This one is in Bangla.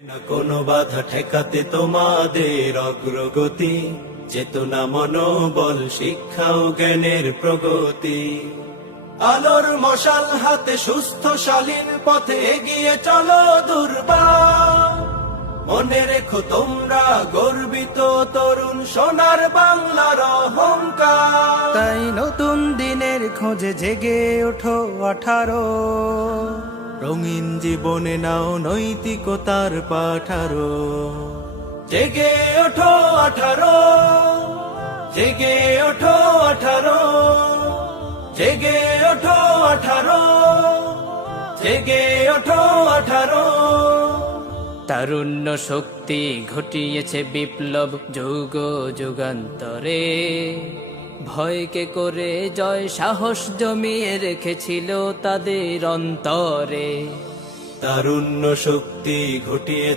না কোনো বাধা ঠেকাতে তোমাদের অগ্রগতি, চেতনা মনোবল শিক্ষা ও জ্ঞানের প্রগতি। আলোর মশাল হাতে সুস্থ শালীন পথে এগিয়ে চলো দুর্বার। মনে রেখো তোমরা গর্বিত তরুণ সোনার বাংলার অহংকার। তাই নতুন দিনের খোঁজে জেগে ওঠো 18, রঙিন জীবনে নাও নৈতিকতার পাঠারো। জেগে ওঠো 18, জেগে ওঠো 18, জেগে ওঠো 18, জেগে ওঠো 18। তারুণ্য শক্তি ঘটিয়েছে বিপ্লব যুগ যুগান্তরে, ভয়কে করে জয় সাহস জমিয়ে রেখেছিল তাদের অন্তরে। তারুণ্য শক্তি ঘটিয়ে